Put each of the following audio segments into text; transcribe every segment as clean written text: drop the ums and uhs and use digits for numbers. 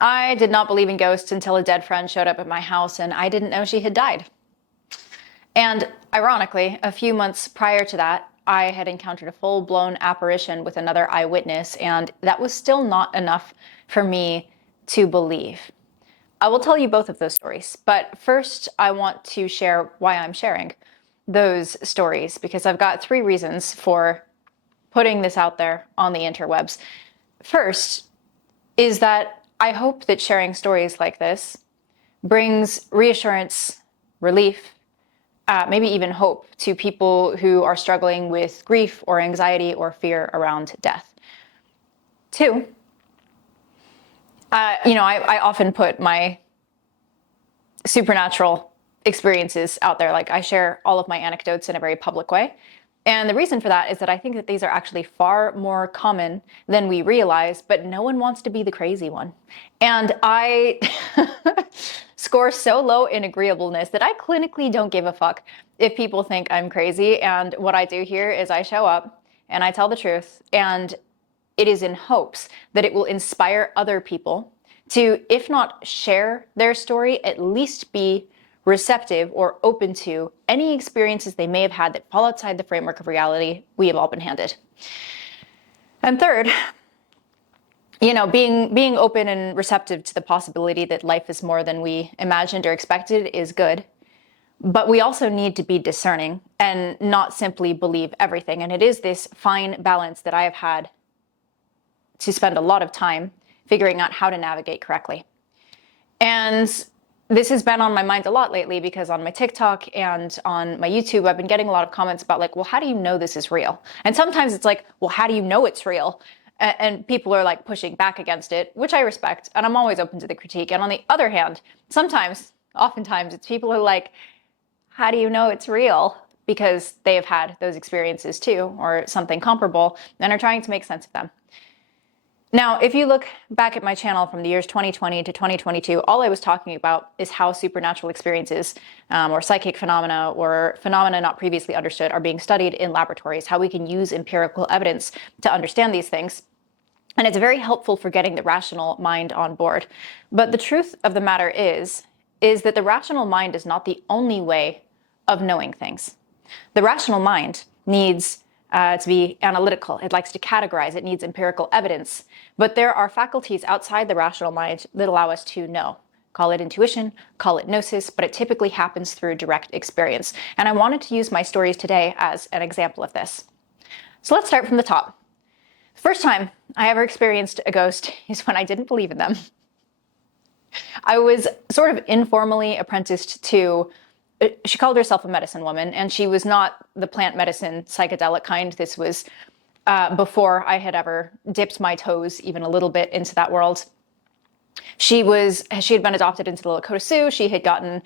I did not believe in ghosts until a dead friend showed up at my house and I didn't know she had died. And ironically, a few months prior to that, I had encountered a full-blown apparition with another eyewitness, and that was still not enough for me to believe. I will tell you both of those stories, but first I want to share why I'm sharing those stories, because I've got 3 reasons for putting this out there on the interwebs. First is that I hope that sharing stories like this brings reassurance, relief, maybe even hope to people who are struggling with grief or anxiety or fear around death. 2, I often put my supernatural experiences out there. Like, I share all of my anecdotes in a very public way. And the reason for that is that I think that these are actually far more common than we realize, but no one wants to be the crazy one. And I score so low in agreeableness that I clinically don't give a fuck if people think I'm crazy. And what I do here is I show up and I tell the truth, and it is in hopes that it will inspire other people to, if not share their story, at least be receptive or open to any experiences they may have had that fall outside the framework of reality we have all been handed. And third, being open and receptive to the possibility that life is more than we imagined or expected is good. But we also need to be discerning and not simply believe everything. And it is this fine balance that I have had to spend a lot of time figuring out how to navigate correctly. And this has been on my mind a lot lately, because on my TikTok and on my YouTube, I've been getting a lot of comments about like, well, how do you know this is real? And sometimes it's like, well, how do you know it's real? And people are like pushing back against it, which I respect. And I'm always open to the critique. And on the other hand, oftentimes it's people who are like, how do you know it's real? Because they have had those experiences too, or something comparable, and are trying to make sense of them. Now, if you look back at my channel from the years 2020 to 2022, all I was talking about is how supernatural experiences or psychic phenomena or phenomena not previously understood are being studied in laboratories, how we can use empirical evidence to understand these things. And it's very helpful for getting the rational mind on board. But the truth of the matter is that the rational mind is not the only way of knowing things. The rational mind needs to be analytical. It likes to categorize. It needs empirical evidence. But there are faculties outside the rational mind that allow us to know. Call it intuition, call it gnosis, but it typically happens through direct experience. And I wanted to use my stories today as an example of this. So let's start from the top. The first time I ever experienced a ghost is when I didn't believe in them. I was sort of informally apprenticed to, she called herself a medicine woman, and she was not the plant medicine psychedelic kind. This was before I had ever dipped my toes even a little bit into that world. She had been adopted into the Lakota Sioux. She had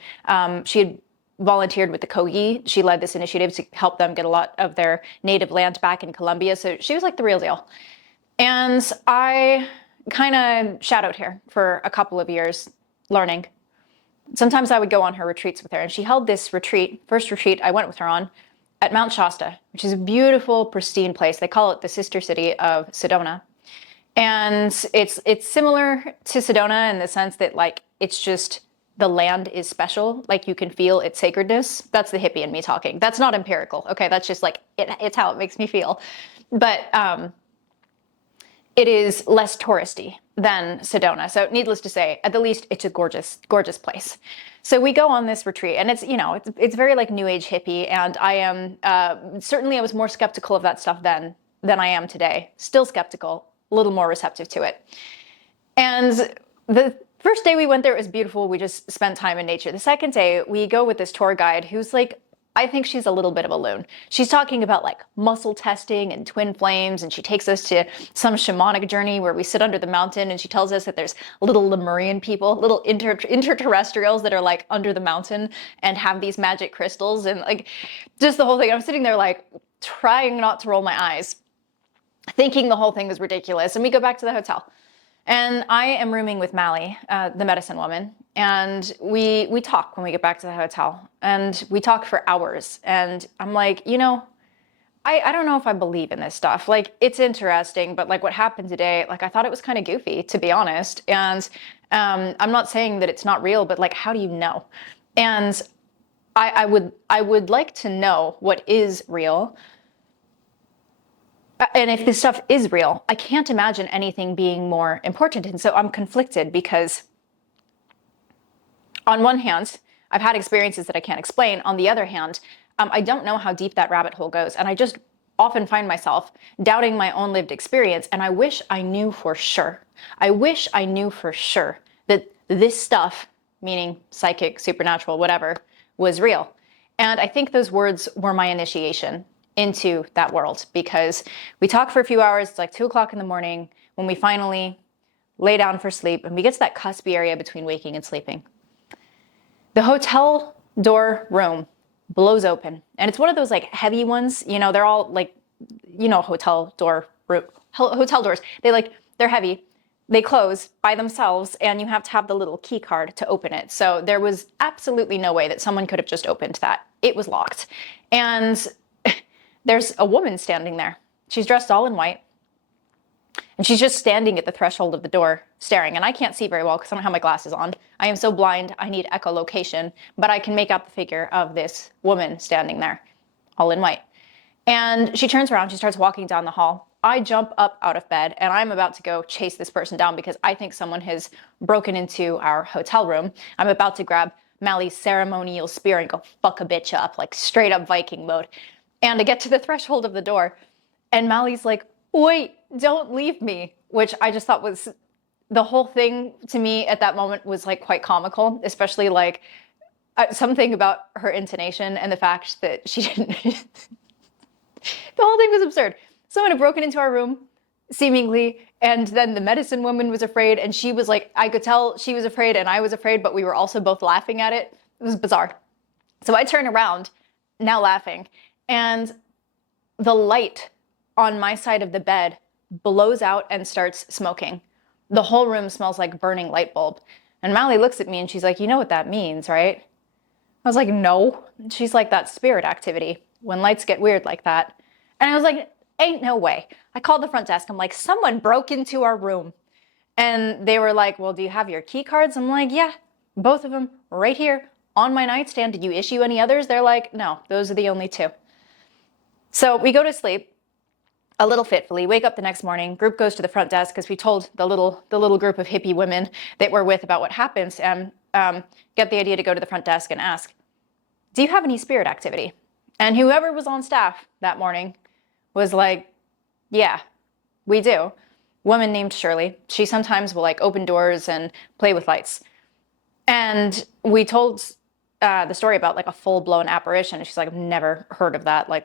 volunteered with the Kogi. She led this initiative to help them get a lot of their native land back in Colombia. So she was like the real deal. And I kind of shadowed her for a couple of years, learning. Sometimes I would go on her retreats with her, and she held this first retreat I went with her on, at Mount Shasta, which is a beautiful, pristine place. They call it the sister city of Sedona. And it's similar to Sedona in the sense that, like, it's just, the land is special. Like, you can feel its sacredness. That's the hippie in me talking. That's not empirical. Okay, that's just like, it's how it makes me feel. But it is less touristy than Sedona. So needless to say, at the least, it's a gorgeous, gorgeous place. So we go on this retreat, and it's very like new age hippie. And I am, certainly I was more skeptical of that stuff then than I am today. Still skeptical, a little more receptive to it. And the first day we went there, it was beautiful. We just spent time in nature. The second day, we go with this tour guide who's like, I think she's a little bit of a loon. She's talking about like muscle testing and twin flames, and she takes us to some shamanic journey where we sit under the mountain, and she tells us that there's little Lemurian people, little interterrestrials that are like under the mountain and have these magic crystals, and like just the whole thing. I'm sitting there like trying not to roll my eyes, thinking the whole thing was ridiculous. And we go back to the hotel. And I am rooming with Mally, the medicine woman, and we talk when we get back to the hotel, and we talk for hours. And I'm like, I don't know if I believe in this stuff. Like, it's interesting, but like what happened today, like I thought it was kind of goofy, to be honest. And I'm not saying that it's not real, but like, how do you know? And I would like to know what is real. And if this stuff is real, I can't imagine anything being more important. And so I'm conflicted because on one hand, I've had experiences that I can't explain. On the other hand, I don't know how deep that rabbit hole goes. And I just often find myself doubting my own lived experience. And I wish I knew for sure. I wish I knew for sure that this stuff, meaning psychic, supernatural, whatever, was real. And I think those words were my initiation into that world, because we talk for a few hours. It's like 2 o'clock in the morning when we finally lay down for sleep, and we get to that cuspy area between waking and sleeping. The hotel door room blows open, and it's one of those like heavy ones. You know, they're all like, you know, hotel doors. They're heavy. They close by themselves, and you have to have the little key card to open it. So there was absolutely no way that someone could have just opened that. It was locked. And there's a woman standing there. She's dressed all in white. And she's just standing at the threshold of the door, staring. And I can't see very well because I don't have my glasses on. I am so blind, I need echolocation. But I can make out the figure of this woman standing there, all in white. And she turns around, she starts walking down the hall. I jump up out of bed, and I'm about to go chase this person down because I think someone has broken into our hotel room. I'm about to grab Mally's ceremonial spear and go fuck a bitch up, like straight up Viking mode. And I get to the threshold of the door, and Mally's like, wait, don't leave me, which I just thought was, the whole thing to me at that moment was like quite comical, especially like something about her intonation and the fact that she didn't, the whole thing was absurd. Someone had broken into our room, seemingly, and then the medicine woman was afraid, and she was like, I could tell she was afraid and I was afraid, but we were also both laughing at it. It was bizarre. So I turn around, now laughing, and the light on my side of the bed blows out and starts smoking. The whole room smells like burning light bulb. And Mally looks at me and she's like, you know what that means, right? I was like, no. And she's like, that's spirit activity, when lights get weird like that. And I was like, ain't no way. I called the front desk. I'm like, someone broke into our room. And they were like, well, do you have your key cards? I'm like, yeah, both of them right here on my nightstand. Did you issue any others? They're like, no, those are the only two. So we go to sleep a little fitfully, wake up the next morning, group goes to the front desk because we told the little group of hippie women that we're with about what happens, and get the idea to go to the front desk and ask, do you have any spirit activity? And whoever was on staff that morning was like, yeah, we do. Woman named Shirley. She sometimes will like open doors and play with lights. And we told the story about like a full-blown apparition. And she's like, I've never heard of that. Like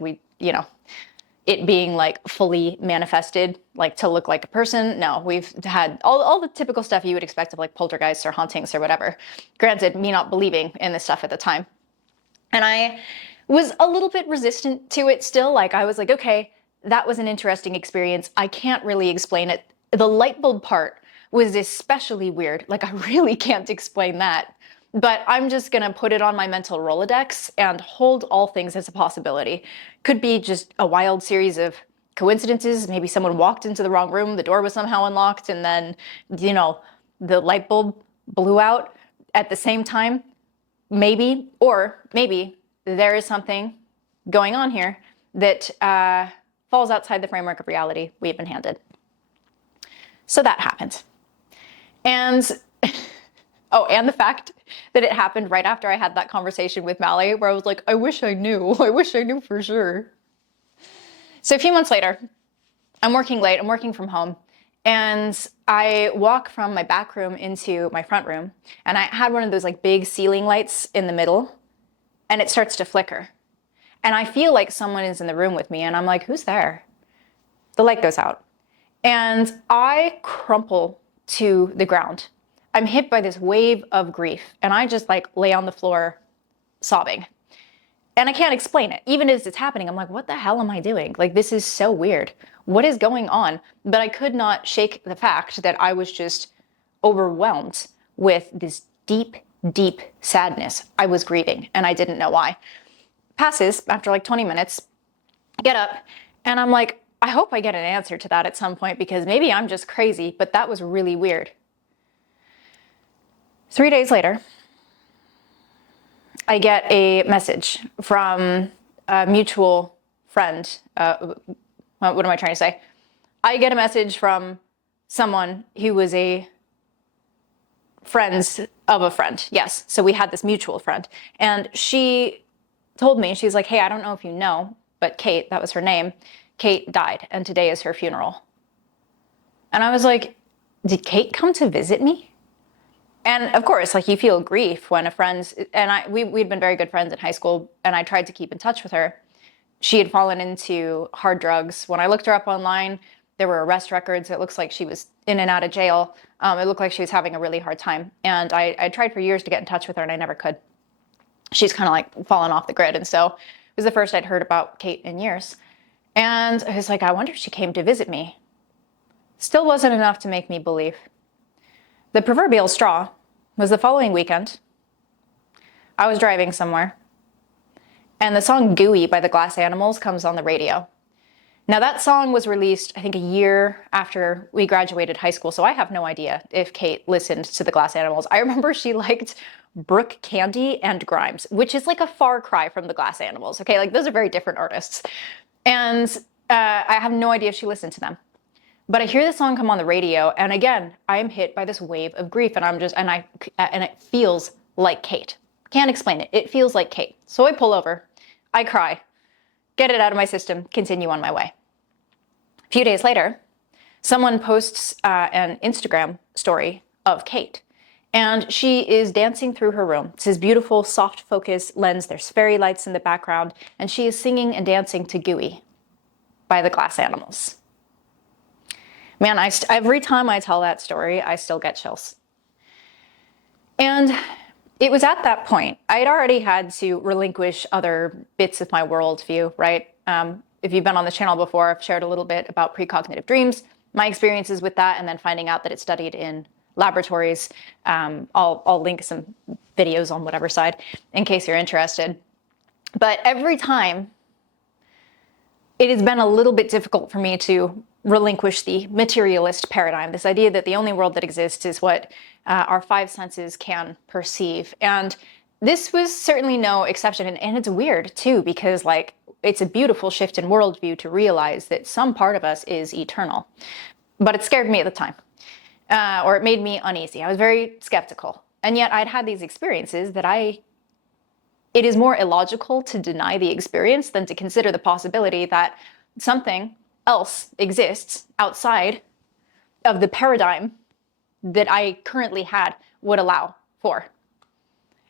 it being like fully manifested, like to look like a person. No, we've had all the typical stuff you would expect of like poltergeists or hauntings or whatever. Granted, me not believing in this stuff at the time. And I was a little bit resistant to it still. Like I was like, okay, that was an interesting experience. I can't really explain it. The light bulb part was especially weird. Like I really can't explain that. But I'm just going to put it on my mental Rolodex and hold all things as a possibility. Could be just a wild series of coincidences. Maybe someone walked into the wrong room, the door was somehow unlocked, and then, the light bulb blew out at the same time. Maybe, or maybe there is something going on here that falls outside the framework of reality we've been handed. So that happened. And and the fact that it happened right after I had that conversation with Mally, where I was like, I wish I knew for sure. So a few months later, I'm working late, I'm working from home, and I walk from my back room into my front room, and I had one of those like big ceiling lights in the middle, and it starts to flicker. And I feel like someone is in the room with me, and I'm like, who's there? The light goes out, and I crumple to the ground. I'm hit by this wave of grief, and I just like lay on the floor sobbing. And I can't explain it. Even as it's happening, I'm like, what the hell am I doing? Like, this is so weird. What is going on? But I could not shake the fact that I was just overwhelmed with this deep, deep sadness. I was grieving, and I didn't know why. Passes after like 20 minutes, I get up, and I'm like, I hope I get an answer to that at some point, because maybe I'm just crazy, but that was really weird. 3 days later, I get a message from a mutual friend. What am I trying to say? I get a message from someone who was a friend of a friend. Yes. So we had this mutual friend. And she told me, she's like, hey, I don't know if you know, but Kate, that was her name, Kate died, and today is her funeral. And I was like, did Kate come to visit me? And of course, like, you feel grief when a friend, and we'd been very good friends in high school, and I tried to keep in touch with her. She had fallen into hard drugs. When I looked her up online, there were arrest records. It looks like she was in and out of jail. It looked like she was having a really hard time. And I tried for years to get in touch with her, and I never could. She's kind of like fallen off the grid. And so it was the first I'd heard about Kate in years. And I was like, I wonder if she came to visit me. Still wasn't enough to make me believe. The proverbial straw was the following weekend. I was driving somewhere, and the song Gooey by the Glass Animals comes on the radio. Now, that song was released, I think, a year after we graduated high school, so I have no idea if Kate listened to the Glass Animals. I remember she liked Brooke Candy and Grimes, which is like a far cry from the Glass Animals, okay? Like, those are very different artists. And I have no idea if she listened to them. But I hear the song come on the radio, and again, I am hit by this wave of grief, and it feels like Kate. Can't explain it. It feels like Kate. So I pull over, I cry, get it out of my system, continue on my way. A few days later, someone posts an Instagram story of Kate, and she is dancing through her room. It's this beautiful, soft focus lens. There's fairy lights in the background, and she is singing and dancing to Gooey by the Glass Animals. Man, every time I tell that story, I still get chills. And it was at that point, I'd already had to relinquish other bits of my worldview, right? If you've been on the channel before, I've shared a little bit about precognitive dreams, my experiences with that, and then finding out that it's studied in laboratories. I'll link some videos on whatever side in case you're interested. But every time, it has been a little bit difficult for me to relinquish the materialist paradigm, this idea that the only world that exists is what our five senses can perceive. And this was certainly no exception. And it's weird, too, because, like, it's a beautiful shift in worldview to realize that some part of us is eternal. But it scared me at the time, or it made me uneasy. I was very skeptical. And yet I'd had these experiences that it is more illogical to deny the experience than to consider the possibility that something else exists outside of the paradigm that I currently would allow for.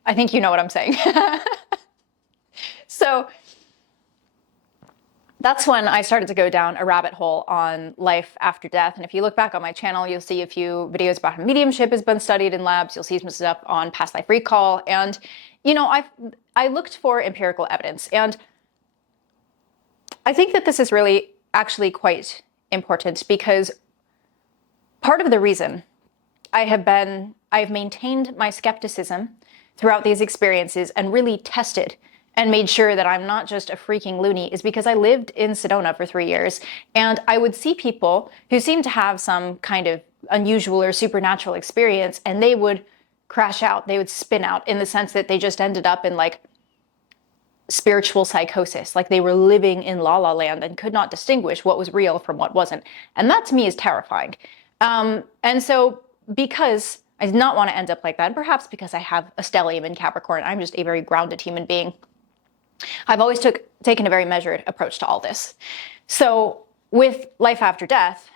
I think you know what I'm saying. So that's when I started to go down a rabbit hole on life after death. And if you look back on my channel, you'll see a few videos about how mediumship has been studied in labs. You'll see some stuff on past life recall. And, you know, I looked for empirical evidence. And I think that this is really actually quite important, because part of the reason I've maintained my skepticism throughout these experiences and really tested and made sure that I'm not just a freaking loony is because I lived in Sedona for 3 years, and I would see people who seemed to have some kind of unusual or supernatural experience, and they would crash out, they would spin out, in the sense that they just ended up in, like, spiritual psychosis, like they were living in la la land and could not distinguish what was real from what wasn't. And that to me is terrifying. And so, because I did not want to end up like that, and perhaps because I have a stellium in Capricorn, I'm just a very grounded human being, I've always taken a very measured approach to all this. So with life after death,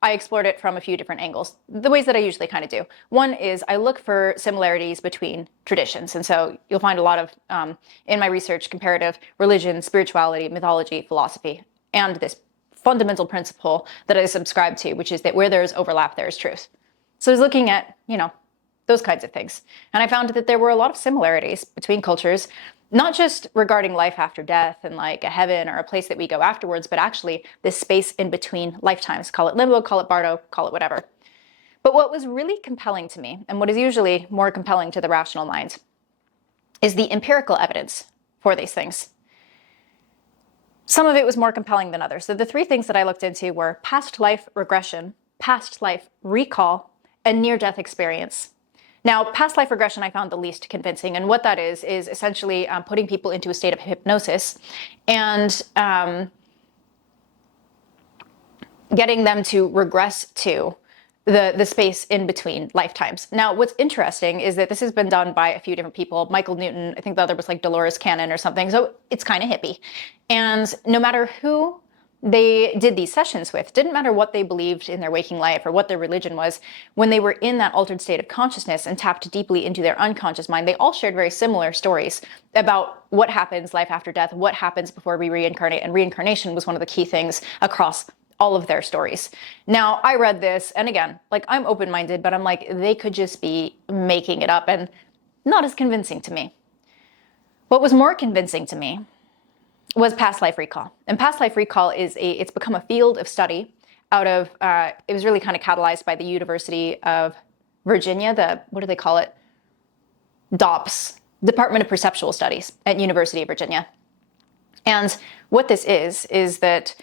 I explored it from a few different angles, the ways that I usually kind of do. One is I look for similarities between traditions. And so you'll find a lot of, in my research, comparative religion, spirituality, mythology, philosophy, and this fundamental principle that I subscribe to, which is that where there is overlap, there is truth. So I was looking at, those kinds of things. And I found that there were a lot of similarities between cultures, not just regarding life after death and like a heaven or a place that we go afterwards, but actually this space in between lifetimes. Call it limbo, call it bardo, call it whatever. But what was really compelling to me, and what is usually more compelling to the rational mind, is the empirical evidence for these things. Some of it was more compelling than others. So the three things that I looked into were past life regression, past life recall, and near-death experience. Now, past life regression I found the least convincing, and what that is essentially putting people into a state of hypnosis and getting them to regress to the space in between lifetimes. Now, what's interesting is that this has been done by a few different people. Michael Newton, I think the other was like Dolores Cannon or something, so it's kind of hippie. And no matter who they did these sessions with, didn't matter what they believed in their waking life or what their religion was, when they were in that altered state of consciousness and tapped deeply into their unconscious mind, they all shared very similar stories about what happens life after death, what happens before we reincarnate, and reincarnation was one of the key things across all of their stories. Now, I read this, and again, like, I'm open-minded, but I'm like, they could just be making it up, and not as convincing to me. What was more convincing to me was past life recall. And past life recall it's become a field of study out of, it was really kind of catalyzed by the University of Virginia, what do they call it? DOPS, Department of Perceptual Studies at University of Virginia. And what this is that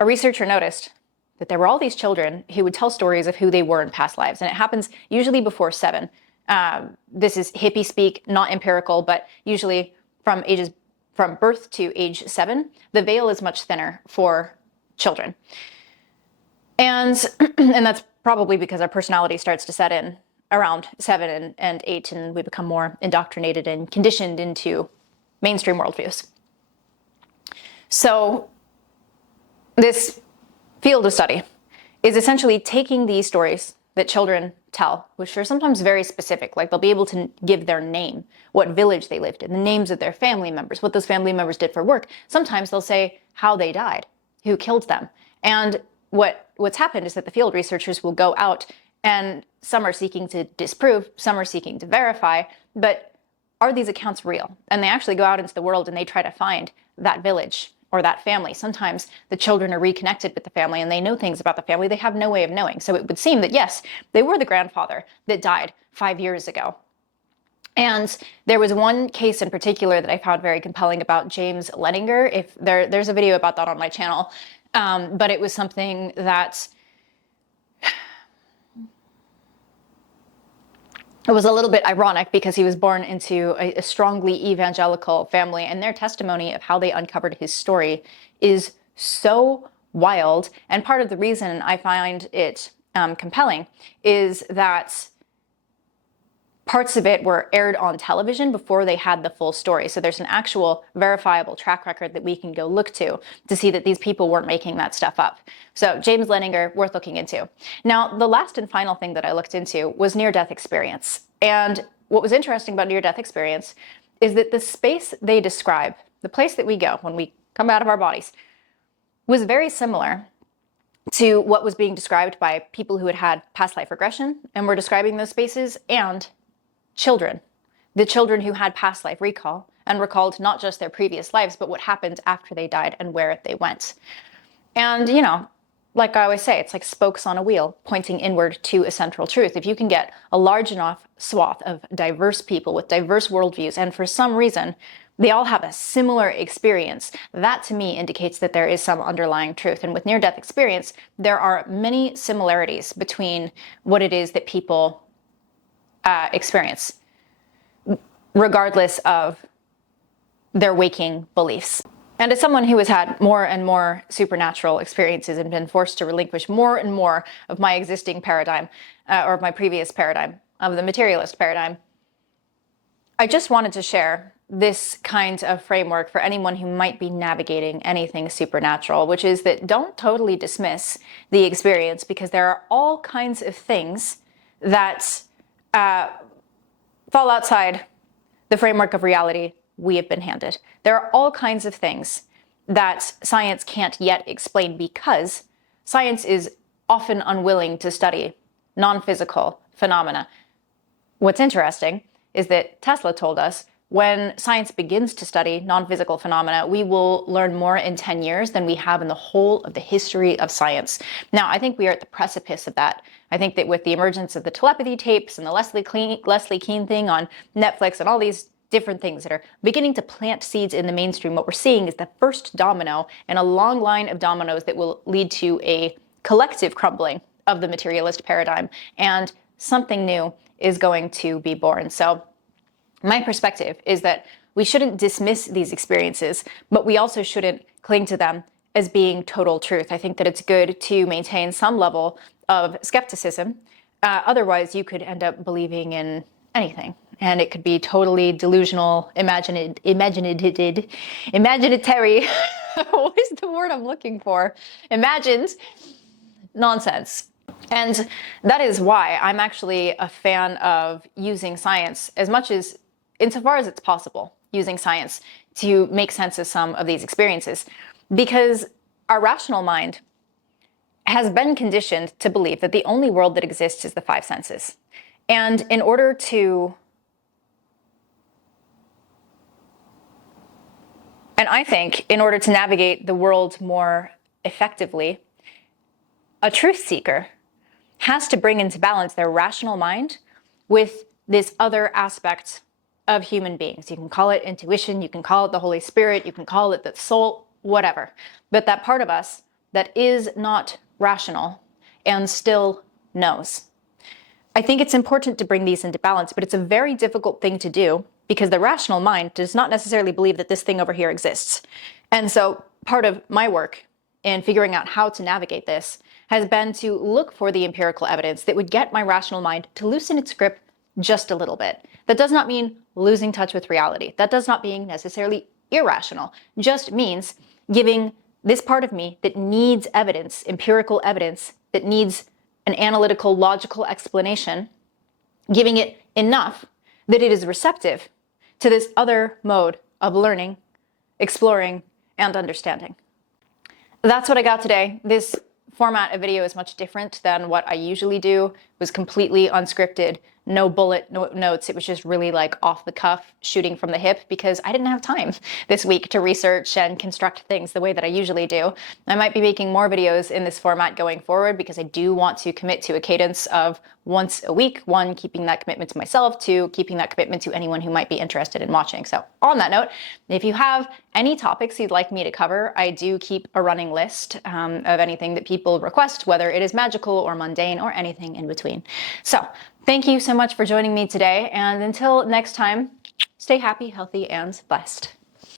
a researcher noticed that there were all these children who would tell stories of who they were in past lives. And it happens usually before 7. This is hippie speak, not empirical, but usually from birth to age 7, the veil is much thinner for children. And that's probably because our personality starts to set in around 7 and 8, and we become more indoctrinated and conditioned into mainstream worldviews. So this field of study is essentially taking these stories that children tell, which are sometimes very specific, like they'll be able to give their name, what village they lived in, the names of their family members, what those family members did for work. Sometimes they'll say how they died, who killed them. And what's happened is that the field researchers will go out, and some are seeking to disprove, some are seeking to verify, but are these accounts real? And they actually go out into the world and they try to find that village or that family. Sometimes the children are reconnected with the family and they know things about the family they have no way of knowing. So it would seem that yes, they were the grandfather that died 5 years ago. And there was one case in particular that I found very compelling about James Leninger. If there's a video about that on my channel, but it was something that it was a little bit ironic because he was born into a strongly evangelical family, and their testimony of how they uncovered his story is so wild. And part of the reason I find it compelling is that parts of it were aired on television before they had the full story. So there's an actual verifiable track record that we can go look to see that these people weren't making that stuff up. So James Leninger, worth looking into. Now, the last and final thing that I looked into was near-death experience. And what was interesting about near-death experience is that the space they describe, the place that we go when we come out of our bodies, was very similar to what was being described by people who had had past life regression and were describing those spaces, and children, the children who had past life recall and recalled not just their previous lives, but what happened after they died and where they went. And, you know, like I always say, it's like spokes on a wheel pointing inward to a central truth. If you can get a large enough swath of diverse people with diverse worldviews, and for some reason, they all have a similar experience, that to me indicates that there is some underlying truth. And with near-death experience, there are many similarities between what it is that people experience, regardless of their waking beliefs. And as someone who has had more and more supernatural experiences and been forced to relinquish more and more of my existing paradigm, or my previous paradigm, of the materialist paradigm, I just wanted to share this kind of framework for anyone who might be navigating anything supernatural, which is that don't totally dismiss the experience, because there are all kinds of things that fall outside the framework of reality we have been handed. There are all kinds of things that science can't yet explain, because science is often unwilling to study non-physical phenomena. What's interesting is that Tesla told us when science begins to study non-physical phenomena, we will learn more in 10 years than we have in the whole of the history of science. Now, I think we are at the precipice of that. I think that with the emergence of the telepathy tapes and the Leslie Kean thing on Netflix and all these different things that are beginning to plant seeds in the mainstream, what we're seeing is the first domino in a long line of dominoes that will lead to a collective crumbling of the materialist paradigm. And something new is going to be born. So my perspective is that we shouldn't dismiss these experiences, but we also shouldn't cling to them as being total truth. I think that it's good to maintain some level of skepticism. Otherwise, you could end up believing in anything, and it could be totally delusional, imaginary. What is the word I'm looking for? Imagined nonsense. And that is why I'm actually a fan of using science as much as, insofar as it's possible, using science to make sense of some of these experiences. Because our rational mind has been conditioned to believe that the only world that exists is the five senses. And I think in order to navigate the world more effectively, a truth seeker has to bring into balance their rational mind with this other aspect of human beings. You can call it intuition, you can call it the Holy Spirit, you can call it the soul, whatever. But that part of us that is not rational and still knows. I think it's important to bring these into balance, but it's a very difficult thing to do because the rational mind does not necessarily believe that this thing over here exists. And so part of my work in figuring out how to navigate this has been to look for the empirical evidence that would get my rational mind to loosen its grip just a little bit. That does not mean losing touch with reality. That does not mean necessarily irrational. Just means giving this part of me that needs evidence, empirical evidence, that needs an analytical, logical explanation, giving it enough that it is receptive to this other mode of learning, exploring, and understanding. That's what I got today. This format of video is much different than what I usually do. It was completely unscripted, no bullet notes. It was just really like off the cuff, shooting from the hip, because I didn't have time this week to research and construct things the way that I usually do. I might be making more videos in this format going forward because I do want to commit to a cadence of once a week. One, keeping that commitment to myself. Two, keeping that commitment to anyone who might be interested in watching. So on that note, if you have any topics you'd like me to cover, I do keep a running list of anything that people request, whether it is magical or mundane or anything in between. So thank you so much for joining me today, and until next time, stay happy, healthy, and blessed.